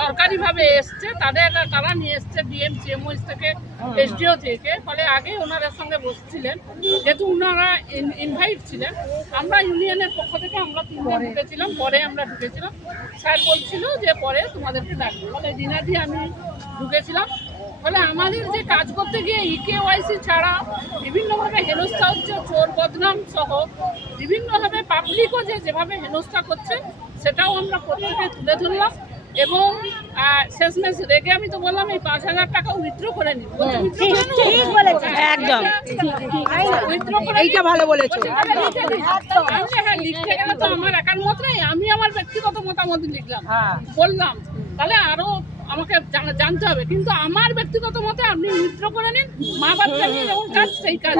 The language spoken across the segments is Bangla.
সরকারিভাবে এসছে, তারা নিয়ে এসছে ডিএম সিএমওএস থেকে, এসডিও থেকে। ফলে আগে ওনাদের সঙ্গে বসছিলেন, যেহেতু ওনারা ইনভাইট ছিলেন। আমরা ইউনিয়নের পক্ষ থেকে আমরা 3 দিন ঢুকেছিলাম, পরে আমরা ঢুকেছিলাম। স্যার বলছিল যে পরে তোমাদেরকে ডাকবো, ফলে দিনাদি আমি ঢুকেছিলাম। ফলে আমাদের যে কাজ করতে গিয়ে ইকেওয়াইসি ছাড়া বিভিন্নভাবে হেনস্থা হচ্ছে, চোর বদনাম সহ বিভিন্নভাবে পাবলিকও যেভাবে হেনস্থা করছে সেটাও আমরা প্রত্যেকে তুলে ধরলাম। এবং শেষমেশ রেগে আমি তো বললাম এই 5,000 টাকা উইথড্র করে নিই। একদম উইথড্র করে এইটা ভালো বলেছো। হ্যাঁ, লিখতে গেলে তো আমার একার মত নেই, আমি আমার ব্যক্তিগত মতামত লিখলাম, বললাম। তাহলে আরো আমাকে জানতে হবে, কিন্তু আমার ব্যক্তিগত মতে আপনি উইথড্র করে নিন, মা বাচ্চা নিয়ে যেমন কাজ সেই কাজ।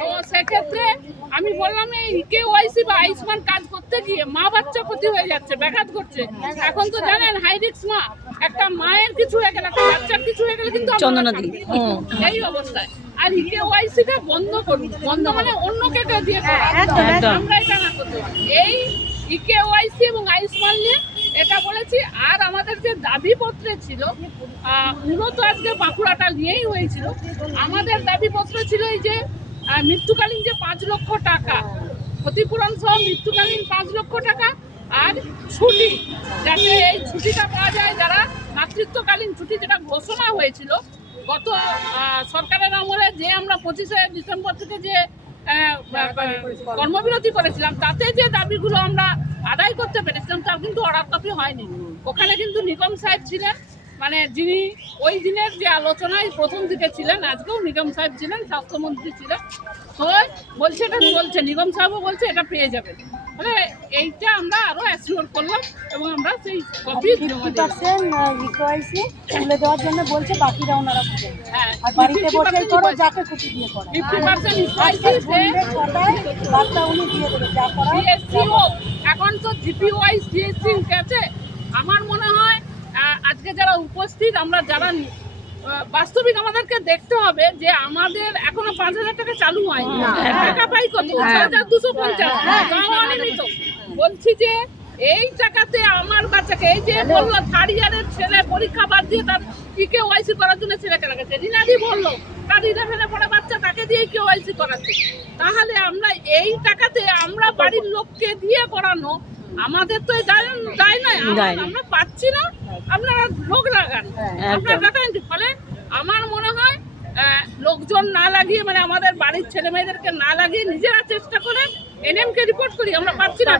তো সেক্ষেত্রে আমি বললাম এই ইকেওয়াইসি বা আয়ুষ্মান কাজ করতে গিয়ে মা বাচ্চা ক্ষতি হয়ে যাচ্ছে, ব্যাঘাত ঘটছে। এখন তো জানেন হাই রিস্ক মা, একটা মায়ের কিছু হয়ে গেলে, একটা বাচ্চার কিছু হয়ে গেলে কিন্তু এই অবস্থায়। আর ইকেওয়াইসিটা বন্ধ করুন, বন্ধ মানে অন্য কেটে দিয়ে আমরা এটা না করতে পারি। এই ইকেওয়াইসি এবং আয়ুষ্মান নিয়ে এটা বলেছি। আর আমাদের যে দাবিপত্রে ছিল, মূলত আজকে বাঁকুড়াটা নিয়েই হয়েছিল। আমাদের দাবিপত্র ছিল এই যে মৃত্যুকালীন যে 5 লক্ষ টাকা ক্ষতিপূরণ সহ মৃত্যুকালীন 5 লক্ষ টাকা, আর ছুটি, যাতে এই ছুটিটা পাওয়া যায় যারা মাতৃত্বকালীন ছুটি, যেটা ঘোষণা হয়েছিল গত সরকারের আমলে, যে আমরা 25শে ডিসেম্বর থেকে যে কর্মবিরতি করেছিলাম, তাতে যে দাবিগুলো আমরা আদায় করতে পেরেছিলাম তার কিন্তু অর্ডার কপি হয়নি। ওখানে কিন্তু নিগম সাহেব ছিলেন, মানে যিনি ওই দিনের যে আলোচনায় প্রথম দিকে ছিলেন, আজকেও নিগম সাহেব ছিলেন, স্বাস্থ্যমন্ত্রী ছিলেন। তো বলছে এটা চলছে, নিগম সাহেবও বলছে এটা পেয়ে যাবেন। মানে এইটা আমরা আরো অ্যাসিওর করলাম এবং আমরা সেই কপি 50% তুলে দেওয়ার জন্য বলছে, বাকিরা ওনারা আর বাড়িতে বসে করো, যাকে খুশি দিয়ে করো। 50% বার্তা উনি দিয়ে দেবে, যা করা। এখন তো জিপিওয়াইস ডিএসসি আছে। আমার মনে হয় আজকে যারা উপস্থিত, আমরা যারা বাস্তবিক আমাদেরকে দেখতে হবে যে আমাদের এখনো 5,000 টাকা চালু হয়নি। টাকা পাই কত? 6,250। বলছি যে এই টাকাতে আমার বাচ্চাকে, এই যে বললো 3rd ইয়ারের ছেলে পরীক্ষা বাদ দিয়ে তার ইকেওয়াইসি করার জন্য ছেলেকে রাখছে, রিনাদি বললো তার 11-এ পড়া বাচ্চা, তাকে দিয়ে ইকেওয়াইসি করাচ্ছে। তাহলে আমরা এই টাকাতে আমরা বাড়ির লোককে দিয়ে করানো, আমাদের তো দায় নয়, আমরা পাচ্ছি না, আপনারা লোক লাগান, আপনারা লাগান। ফলে আমার মনে হয় লোকজন না লাগিয়ে, মানে আমাদের বাড়ির ছেলে মেয়েদেরকে না লাগিয়ে নিজেরা চেষ্টা করে এনএমকে রিপোর্ট করি, আমরা পাচ্ছি না।